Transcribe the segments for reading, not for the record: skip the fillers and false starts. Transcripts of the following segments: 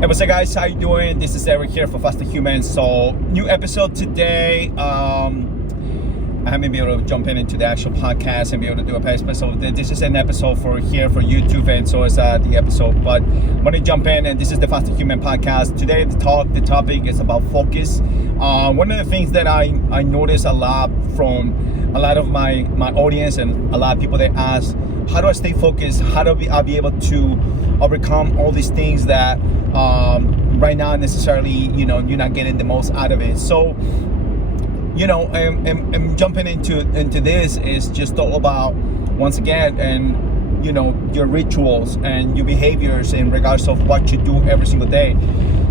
Hey, what's up, guys? How you doing? This is Eric here for Faster Human. So, new episode today. I haven't been able to jump into the actual podcast and be able to do a episode. So this is an episode for YouTube, and so is the episode. But I'm going to jump in, and this is the Faster Human podcast. Today, the topic is about focus. One of the things that I notice a lot from a lot of my audience and a lot of people, they ask, how do I stay focused? How do I be able to overcome all these things that right now necessarily, you're not getting the most out of it? So, I'm jumping into this is just all about, once again, and your rituals and your behaviors in regards of what you do every single day.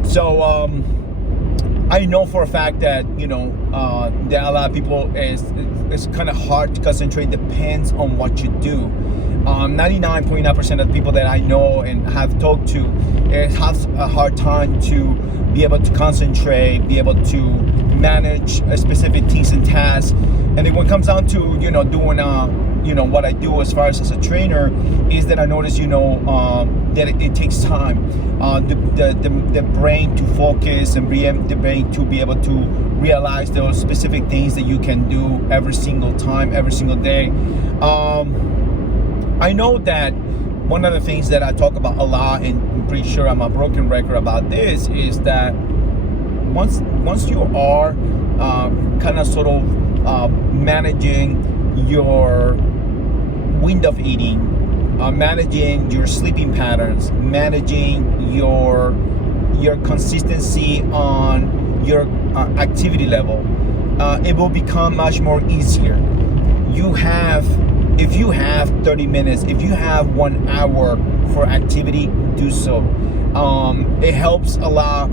So I know for a fact that there are a lot of people, it's kind of hard to concentrate. Depends on what you do. 99.9% of the people that I know and have talked to, it has a hard time to be able to concentrate, be able to manage specific things and tasks. And then when it comes down to doing what I do as far as a trainer, is that I notice that it takes time, the brain to focus and the brain to be able to realize those specific things that you can do every single time, every single day. I know that one of the things that I talk about a lot, and I'm pretty sure I'm a broken record about this, is that once you are kind of sort of managing your window of eating, managing your sleeping patterns, managing your consistency on your activity level, it will become much more easier. If you have 30 minutes, if you have 1 hour for activity, do so. It helps a lot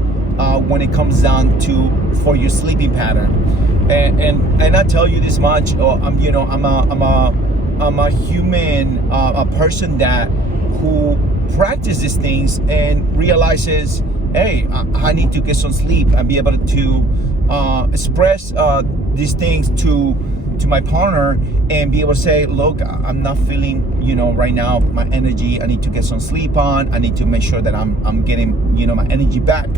when it comes down to for your sleeping pattern. And I tell you this much. I'm a human, a person that who practices things and realizes, hey, I need to get some sleep and be able to express these things to my partner and be able to say, look, I'm not feeling, right now, my energy. I need to get some sleep on. I need to make sure that I'm getting, my energy back.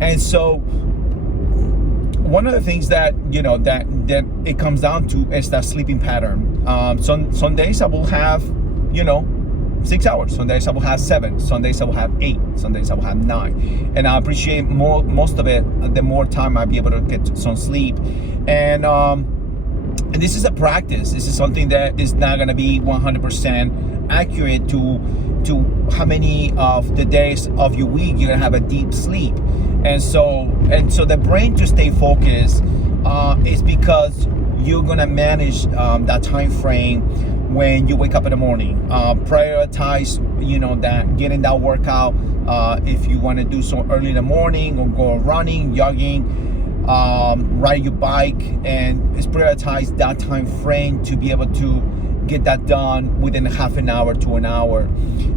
And so one of the things that, that it comes down to is that sleeping pattern. Some days I will have, 6 hours. Some days I will have 7. Some days I will have 8. Some days I will have 9. And I appreciate most of it, the more time I'll be able to get some sleep. And this is a practice. This is something that is not going to be 100% accurate to how many of the days of your week you're going to have a deep sleep. And so the brain to stay focused is because you're going to manage that time frame when you wake up in the morning. Prioritize, that getting that workout. If you want to do so early in the morning, or go running, jogging, ride your bike, and prioritize that time frame to be able to get that done within half an hour to an hour.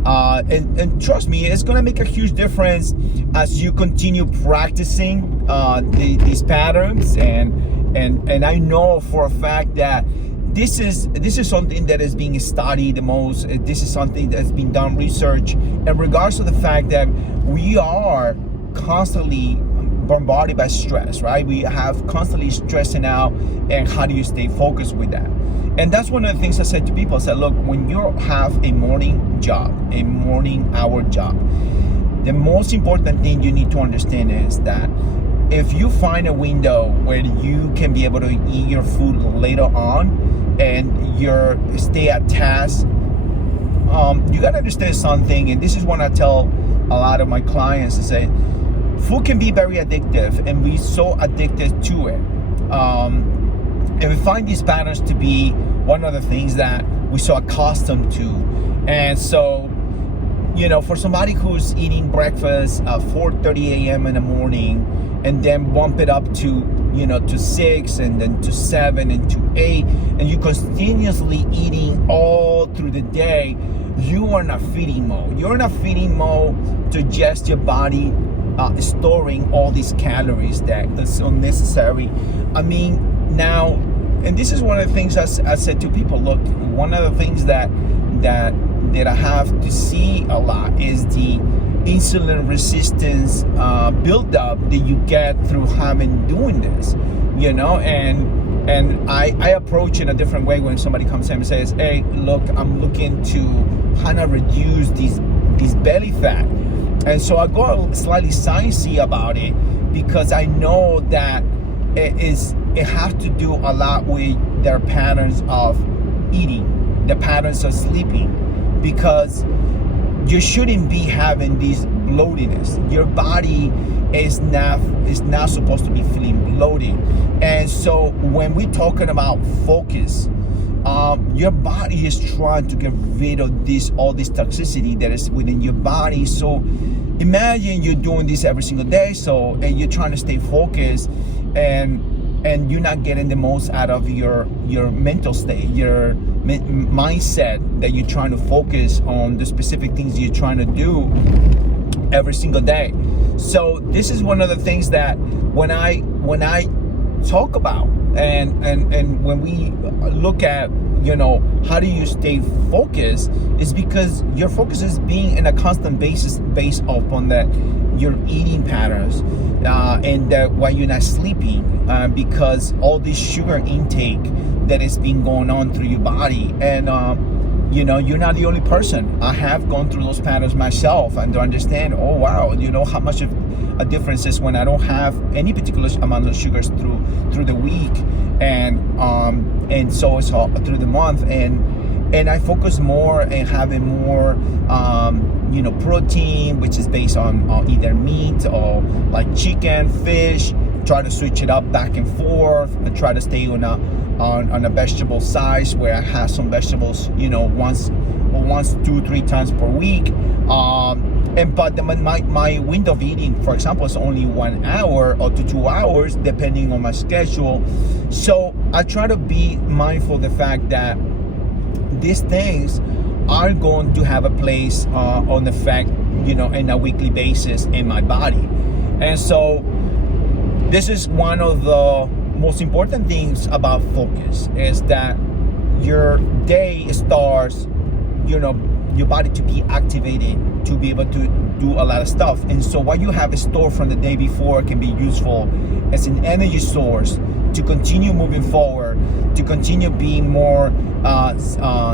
And trust me, it's gonna make a huge difference as you continue practicing these patterns. And I know for a fact that this is something that is being studied the most. This is something that's been done research in regards to the fact that we are constantly bombarded by stress, right? We have constantly stressing out, and how do you stay focused with that? And that's one of the things I said to people. I said, look, when you have a morning job, a morning hour job, the most important thing you need to understand is that if you find a window where you can be able to eat your food later on and stay at task, you gotta understand something. And this is what I tell a lot of my clients to say, food can be very addictive, and we're so addicted to it. And we find these patterns to be one of the things that we're so accustomed to. And so, for somebody who's eating breakfast at 4:30 a.m. in the morning, and then bump it up to, to 6, and then to 7, and to 8, and you continuously eating all through the day, you are in a feeding mode. You're in a feeding mode to just your body storing all these calories that is unnecessary. I mean, now, and this is one of the things I said to people, look, one of the things that I have to see a lot is insulin resistance buildup that you get through having doing this, and I approach in a different way when somebody comes in and says, hey, look, I'm looking to kind of reduce these belly fat. And so I go slightly sciencey about it, because I know that it has to do a lot with their patterns of eating, the patterns of sleeping, because you shouldn't be having this bloatiness. Your body is not supposed to be feeling bloated. And so when we're talking about focus, your body is trying to get rid of all this toxicity that is within your body. So imagine you're doing this every single day, and you're trying to stay focused, and you're not getting the most out of your mental state, your mindset, that you're trying to focus on the specific things you're trying to do every single day. So this is one of the things that when I talk about, and when we look at, how do you stay focused, is because your focus is being in a constant basis based upon that your eating patterns, and that why you're not sleeping, because all this sugar intake that is being going on through your body. And you're not the only person. I have gone through those patterns myself, and to understand, oh wow, how much of a difference is when I don't have any particular amount of sugars through the week, and so it's all through the month, and I focus more and having more protein, which is based on either meat or like chicken, fish. Try to switch it up back and forth, and try to stay on a vegetable size where I have some vegetables, once, 2-3 times per week. But my window of eating, for example, is only 1 hour or to 2 hours, depending on my schedule. So I try to be mindful of the fact that these things are going to have a place on effect, in a weekly basis in my body. And so this is one of the most important things about focus, is that your day starts, your body to be activated, to be able to do a lot of stuff. And so what you have stored from the day before can be useful as an energy source to continue moving forward, to continue being more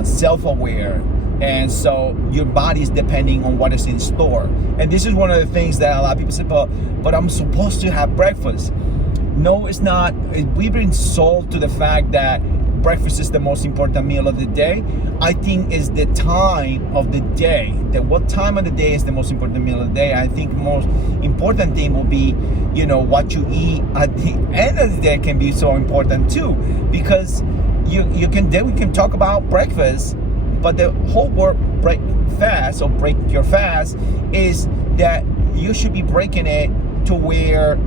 self-aware. And so your body is depending on what is in store. And this is one of the things that a lot of people say, but I'm supposed to have breakfast. No, it's not. We've been sold to the fact that breakfast is the most important meal of the day. I think is the time of the day, that what time of the day is the most important meal of the day. I think the most important thing will be, what you eat at the end of the day can be so important too, because we can talk about breakfast, but the whole word break fast or break your fast is that you should be breaking it to where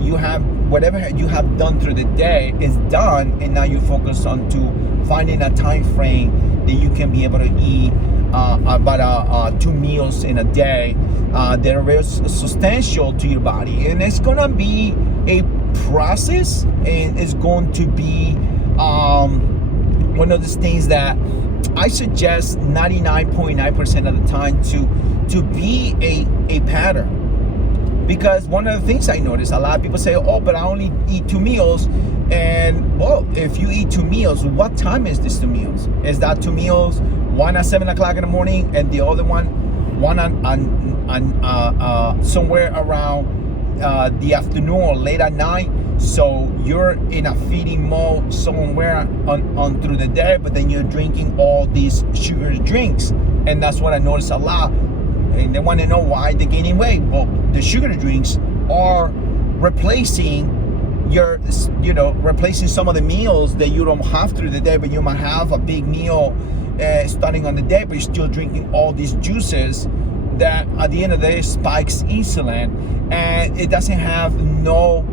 you have whatever you have done through the day is done, and now you focus on to finding a time frame that you can be able to eat about 2 meals in a day that are very substantial to your body. And it's gonna be a process, and it's going to be one of those things that I suggest 99.9% of the time to be a pattern. Because one of the things I notice, a lot of people say, oh, but I only eat 2 meals. And well, if you eat 2 meals, what time is this 2 meals? Is that 2 meals, one at 7 o'clock in the morning and the other one on somewhere around the afternoon or late at night? So you're in a feeding mode somewhere on through the day, but then you're drinking all these sugary drinks. And that's what I notice a lot. And they want to know why they're gaining weight. Well, the sugar drinks are replacing replacing some of the meals that you don't have through the day, but you might have a big meal starting on the day, but you're still drinking all these juices that at the end of the day spikes insulin, and it doesn't have no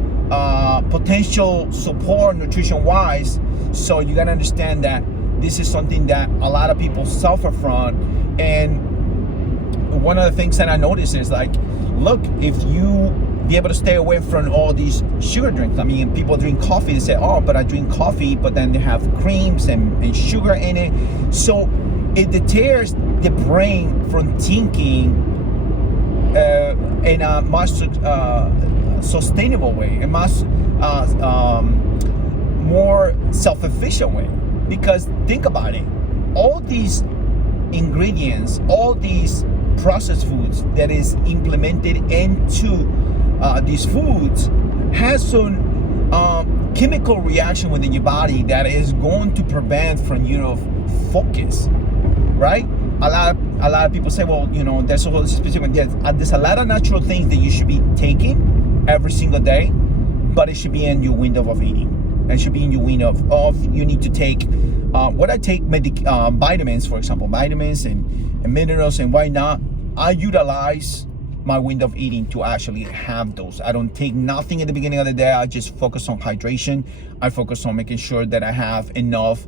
potential support nutrition wise. So you gotta understand that this is something that a lot of people suffer from. And one of the things that I notice is like, look, if you be able to stay away from all these sugar drinks. I mean, people drink coffee, they say, oh, but I drink coffee, but then they have creams and sugar in it. So it deters the brain from thinking in a much sustainable way, a much more self-efficient way. Because think about it, all these ingredients, all these processed foods that is implemented into these foods has some chemical reaction within your body that is going to prevent from you to focus, right? A lot of people say, well, there's a specific, yes, there's a lot of natural things that you should be taking every single day, but it should be in your window of eating. It should be in your window of you need to take what I take vitamins, for example, vitamins and minerals and why not. I utilize my window of eating to actually have those. I don't take nothing at the beginning of the day. I just focus on hydration. I focus on making sure that I have enough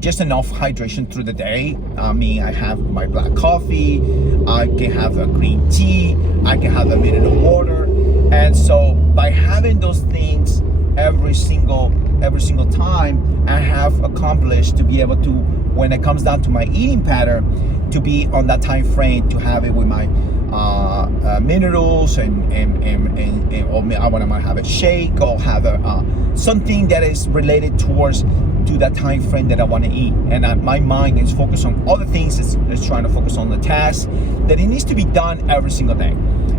just enough hydration through the day. I mean, I have my black coffee, I can have a green tea, I can have a mineral water. And so by having those things every single time, I have accomplished to be able to, when it comes down to my eating pattern, to be on that time frame, to have it with my minerals and or I want to have a shake or have something that is related towards to that time frame that I want to eat. And my mind is focused on other things. It's trying to focus on the task that it needs to be done every single day.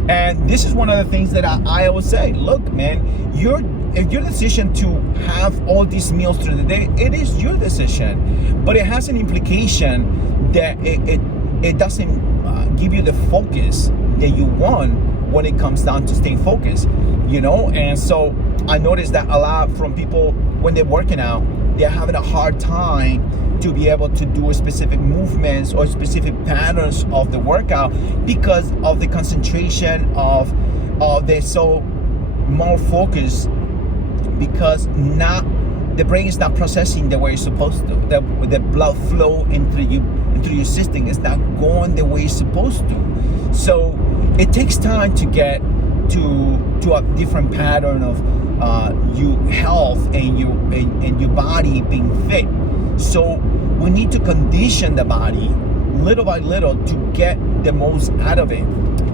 And this is one of the things that I always say, look, man, if your decision to have all these meals through the day, it is your decision, but it has an implication that it doesn't give you the focus that you want when it comes down to staying focused, And so I noticed that a lot from people when they're working out, they're having a hard time to be able to do specific movements or specific patterns of the workout because of the concentration of they're so more focused, because the brain is not processing the way it's supposed to. The blood flow into your system is not going the way it's supposed to. So it takes time to get to a different pattern of your health and your body being fit. So we need to condition the body little by little to get the most out of it.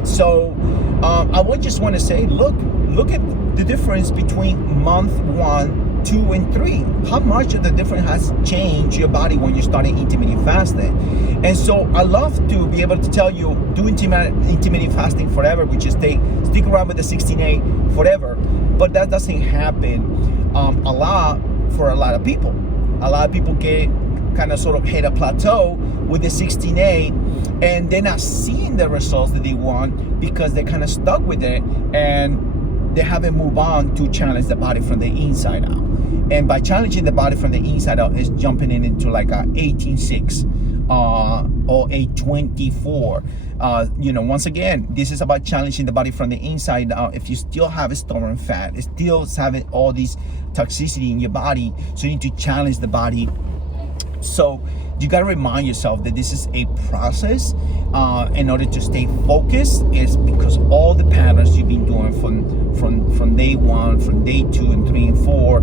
So I would just want to say, look at the difference between month 1, 2, and 3. How much of the difference has changed your body when you started intermittent fasting? And so I love to be able to tell you, do intermittent fasting forever, which is stick around with the 16-8 forever. But that doesn't happen a lot for a lot of people. A lot of people get kind of sort of hit a plateau with the 16-8, and they're not seeing the results that they want because they're kind of stuck with it, and they haven't moved on to challenge the body from the inside out. And by challenging the body from the inside out is jumping into like a 18-6 or a 24. Once again, this is about challenging the body from the inside out. If you still have a stubborn fat, it's still having all these toxicity in your body, so you need to challenge the body. So you got to remind yourself that this is a process in order to stay focused. Is because all the patterns you've been doing from day 1, from day 2 and 3 and 4,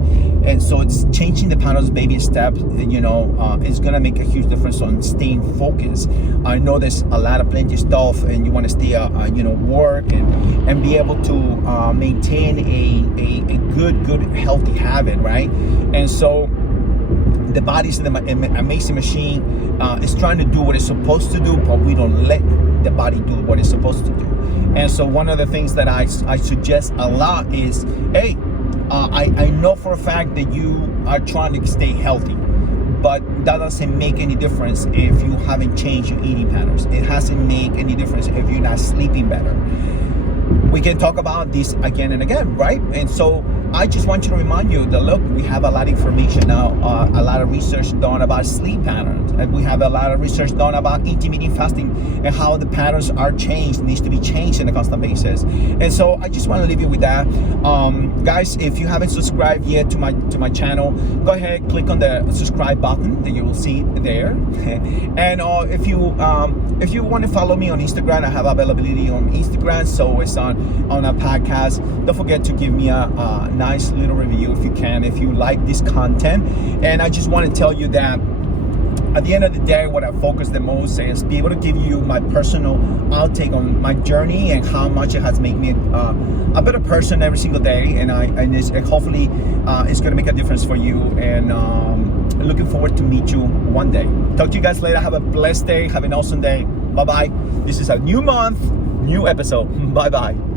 and so it's changing the patterns baby steps. It's gonna make a huge difference on staying focused. I know there's a lot of plenty of stuff, and you want to stay work and be able to maintain a good healthy habit, right? And so the body's an amazing machine. It's trying to do what it's supposed to do, but we don't let the body do what it's supposed to do. And so one of the things that I suggest a lot is, hey, I know for a fact that you are trying to stay healthy, but that doesn't make any difference if you haven't changed your eating patterns. It hasn't made any difference if you're not sleeping better. We can talk about this again and again, right? And so I just want you to remind you that, look, we have a lot of information now, a lot of research done about sleep patterns, and we have a lot of research done about intermittent fasting and how the patterns are changed, needs to be changed on a constant basis. And so I just want to leave you with that. Guys, if you haven't subscribed yet to my channel, go ahead, click on the subscribe button that you will see there. And if you want to follow me on Instagram, I have availability on Instagram, so it's on a podcast. Don't forget to give me a nice little review if you can, if you like this content. And I just want to tell you that at the end of the day, what I focus the most is be able to give you my personal outtake on my journey and how much it has made me a better person every single day. And hopefully it's going to make a difference for you. And looking forward to meet you one day. Talk to you guys later. Have a blessed day. Have an awesome day. Bye-bye. This is a new month, new episode. Bye-bye.